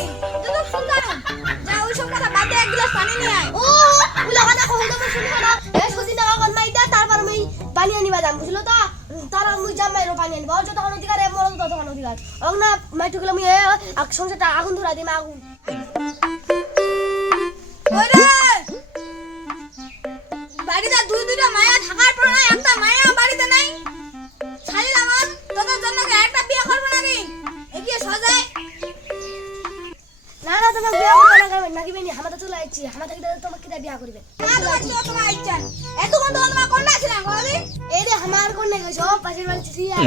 নাকি? তুই তো সুলতান। যা ওই সব কথা বাদ দে, এক গ্লাস পানি নিয়ে আয়। ও উলা কথা কই তো শুনবো না এ সদিন না কোন মাইদা তারপর আমি পানি আনিবা যাম বুঝলো তো তার আমি জামাইরো পানি আনিবা যত কোন অধিকার এ মরদ তত কোন অধিকার অং না মাইটু গেলাম এ সংসারটা আগুন ধরা দিম আগুন ওই রে বাড়িতে দুইটা মায়া থাকার পর না একটা মায়া বাড়িতে নাই। শালি আমার তোদের জন্য কি একটা বিয়ে করব নাকি? এগিয়ে সজায় না না তোমাকে বিয়া করবে না নাকি বেনি আমরা তো চলে আইছি আমাদের কি তোমাকে কিটা বিয়া করবে না তো আজকে তোমার ইচ্ছা এতক্ষণ তো আমরা কোনটা ছিলাম বলি এই রে আমার কোন নেই সব পাশের বাড়ি সিরিয়াল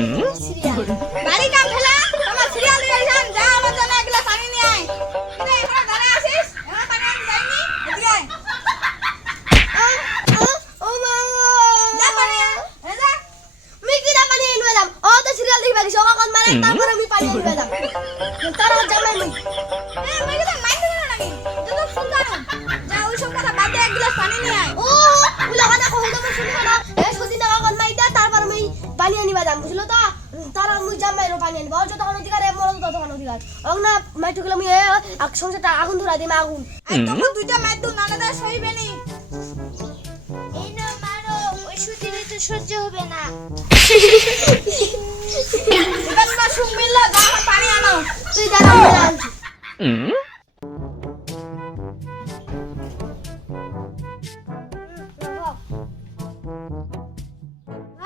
বাড়ি কাম ফেলা তোমার সিরিয়াল দিয়েছেন। যা আমার জন্য এক গ্লাস পানি নিয়ে আয়। তুই এখানে দাঁড়ায় আছিস, এখানে পানি আনতে যাইনি? এদিকে আয়। ও মা যা পানি আন, এই যা। আমি কিটা পানি আনবে যাম ও তো সিরিয়াল দেখি বাকি সব কোন মারে তারপর আমি পানি আনবে যাম তার জামাই নই আমি কি তো মাইন্ড না নাকি? তুই তো সুলতান। যা ওই সব কথা বাদ দে, এক গ্লাস পানি নিয়ে আয়। ও উলা কথা কই তো শুনবো না এ সদিন না কোন মাইদা তারপর আমি পানি আনিবা যাম বুঝলো তো তার আমি জামাইরো পানি আনিবা যত কোন অধিকার এ মরদ তত কোন অধিকার অং না মাইটু গেলাম এ সংসারটা আগুন ধরা দিম আগুন আর তখন দুইটা মাইর দু নানাদা সইবে নি। এই না মারো ওই সুদিনে তো সহ্য হবে না। এবার তোমরা সুখ মিললো, যা আমার পানি আনো। তুই দাঁড়া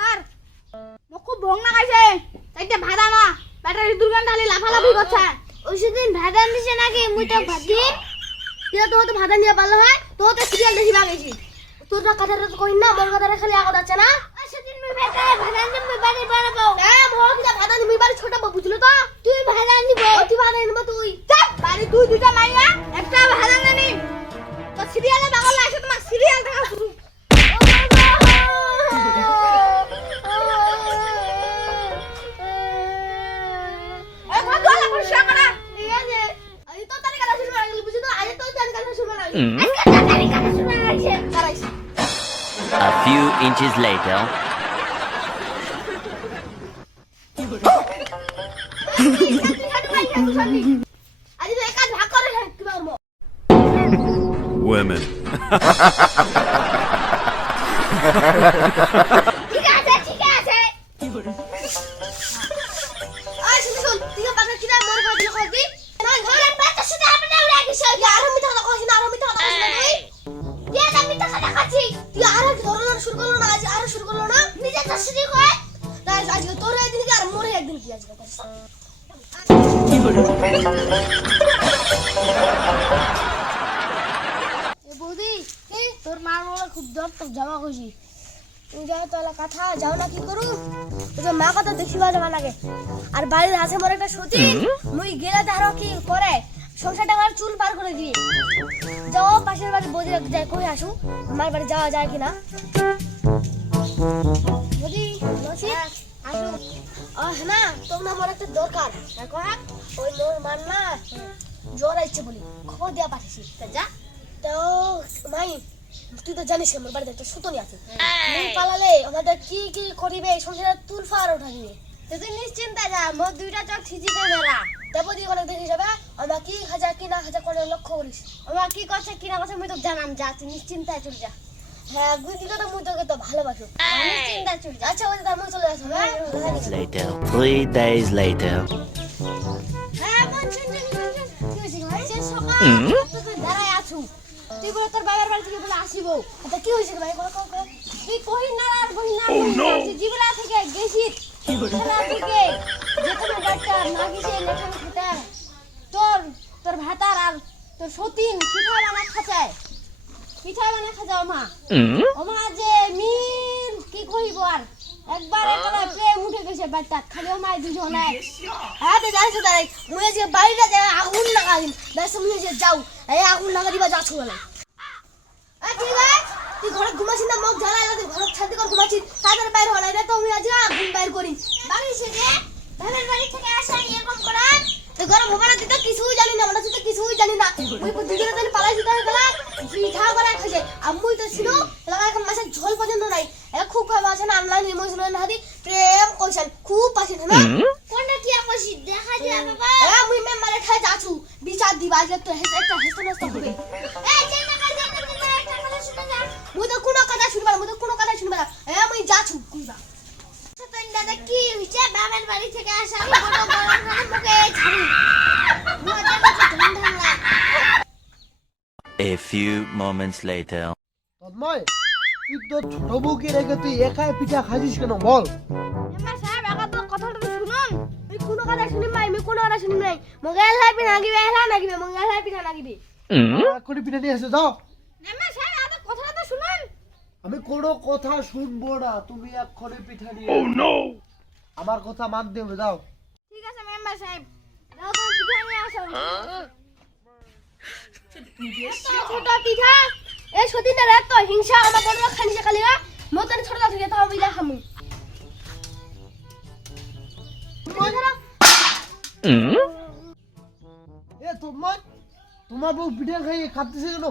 আর মোক খুব ভং লাগাইছে। তাইতে ভাড়া না ব্যাটারি দুর্গান ঢালি লাফালাফি করছে। ওই সুদিন ভাড়া দিছে নাকি মুই তো ভাদি কিরা তো তো ভাড়া নিয়ে পারলো হয় তো তো সিরিয়াল দেখিবা গেছি তোর না কথাটা তো কই না মোর কথাটা খালি আগত আছে না ওই সুদিন মুই ভাড়া ভাড়া নিম মুই বাড়ি বাড়াবো। এ মোর কিটা ভাড়া নিবি বাড়ি ছোট বুঝলো তো তুই ভাড়া নিব তুই ভাড়া নিব তুই চাপ বাড়ি দুইটা মাইয়া একটা ভাড়া নেনি। তো সিরিয়ালে বাগল লাগছে, তোমার সিরিয়াল দেখা শুরু। এই কত হলো পরিষ্কার করা? ঠিক আছে আজ তো তারিখ কথা শুনবা লাগলি বুঝি তো আজ তো তারিখ কথা শুনবা লাগলি আজকে তাড়াতাড়ি কাজ শুরু হয়েছে। তারাইস A few inches later. আজ তো একাজ ভাগ করে কি বামো Women. ঠিক আছে ঠিক আছে। আয় শুন শুন তুই পাতা কিটা মোর কথা দিল কইতি না ঘরের বাচ্চা শুধু আপনি লাগিস আর আমি তো কথা কইছি না আর আমি তো কথা কইছি না তুই দিয়ে আমি তো কথা খাচ্ছি তুই আর ধরনের শুরু করলো না আজ আর শুরু করলো না নিজে তো শুরু কর। তাই আজকে তোর একদিন কি আর মোর একদিন কি আজকে এ বৌদি কি তোর মার মোর খুব জ্বর তো জামা কইছি তুই যাও তোলা কথা যাও না কি করু তোর মা কথা দেখিবা যাবা লাগে আর বাড়ির আছে মোর একটা সতী মুই গেলে তারও কি করে সংসারটা আমার চুল পার করে দিবি যাও পাশের বাড়ি বৌদি যাই কই আসু আমার বাড়ি যাওয়া যায় কিনা বৌদি বসি আসু না তোর না মোর একটা দরকার ওই মোর মান না জ্বর আইছে বলি খবর দেয়া পাঠিয়েছি তা যা তো মাই তুই তো জানিস আমার বাড়িতে একটা সুতনি আছে মুই পালালে আমাদের কি কি করিবে সংসারে তুলফার ওঠা দিবে তুই নিশ্চিন্তা যা মোর দুইটা চোখ ঠিচিতে বেড়া। দেবো দিয়ে অনেক দেখে যাবে আমার কি হাজার কি না হাজার করে লক্ষ্য করিস আমার কি করছে কিনা কথা মুই তো জানাম যা তুই নিশ্চিন্তায় চল যা। হ্যাঁ গুটি কথা মুই তোকে তো ভালোবাসো নিশ্চিন্তায় চল যা। আচ্ছা ওই তার মুই চলে আসো হ্যাঁ Later. 3 days later. হ্যাঁ বোন শুন শুন শুন শুন। কি হয়েছে ভাই সে সকাল তুই দাঁড়ায় আছু তুই বলে তোর বাবার বাড়ি থেকে বলে আসিব। আচ্ছা কি হয়েছে ভাই বলো কও তুই কহিনার আর বহিনার জিবলা থেকে গেছিস খেলা থেকে যে তোমার বাচ্চা নাগিসে লেখানো খেতে তোর তোর ভাতার আর তোর সতীন পিঠা বানা খাচায় পিঠা বানা খাজাও মা ওমা যে মিল কি কইব আর একবার একলা প্রেম উঠে গেছে বাচ্চা খালি ওমাই দুজনে হ্যাঁ তো জানিস তাই মুই আজকে বাড়িটা যায় আগুন লাগা দিন ব্যাস মুই যে যাও এই আগুন লাগা দিবা যাচ্ছ বলে ঠিক আছে তুই ঘরে ঘুমাছিস না মুখ জ্বালা এলা তুই ঘরে ছাদ করে ঘুমাছিস তাদের বাইরে হলাই না তো আমি আজ আগুন বাইর করি বাড়ি থেকে ভাবের বাড়ি থেকে আসা এরকম করা তো ঘরে ভবানা তুই তো কিছুই জানি না আমরা তুই তো কিছুই জানি না ওই দুজনে তাহলে পালাই দিতে গেলা পিঠা করে খাইছে আম্মুই তো ছিল লাগা এখন মাছের ঝোল পর্যন্ত নাই এ খুব খাওয়া আছে না আনলাম ইমোশনাল হাদি প্রেম কইছেন খুব পাছেন না কোনটা কি আকছি দেখা যায় বাবা মুই মে মারে খাই যাছু বিচার দিবা যে তো একটা হেসে নষ্ট হবে এই যে না একটা কথা শুনে যা মুই তো কোনো কথা শুনবা না মুই তো কোনো কথা শুনবা না মুই যাচ্ছি কইবা তোর দাদা কি হইছে বাবার বাড়ি থেকে আসা আমি বড় গরম করে মুখে ছাড়ি মজা করতে ধান ধান A few moments later. Tanmoy তুই তোর ছোট বউকে রেখে তুই একাই পিঠা খাইছিস কেন বল? মেম্বার সাহেব আগে তো কথাটা তো শুনুন মুই কোনো কথা শুনি নাই মুই কোনো কথা শুনি নাই মগে এলাই পিঠা নাগিবে এলা নাগিবে মগে এলাই পিঠা নাগিবে করে পিঠা নিয়ে এসে যাও। মেম্বার সাহেব আগে কথাটা তো শুনুন। আমি কোনো কথা শুনবো না, তুমি এক্ষুনি পিঠা নিয়ে আমার কথা মানতে হবে, যাও। ঠিক আছে মেম্বার সাহেব, যাও তুমি পিঠা নিয়ে আসো। ছোট পিঠা এই সতীনের এত হিংসা আমার বড় খানিছে খালি মতন ছোট ছোট যেতে হবে যা খামু এ তন্ময়, তোমার বউ পিঠা খাইয়ে খাচ্ছে কেন?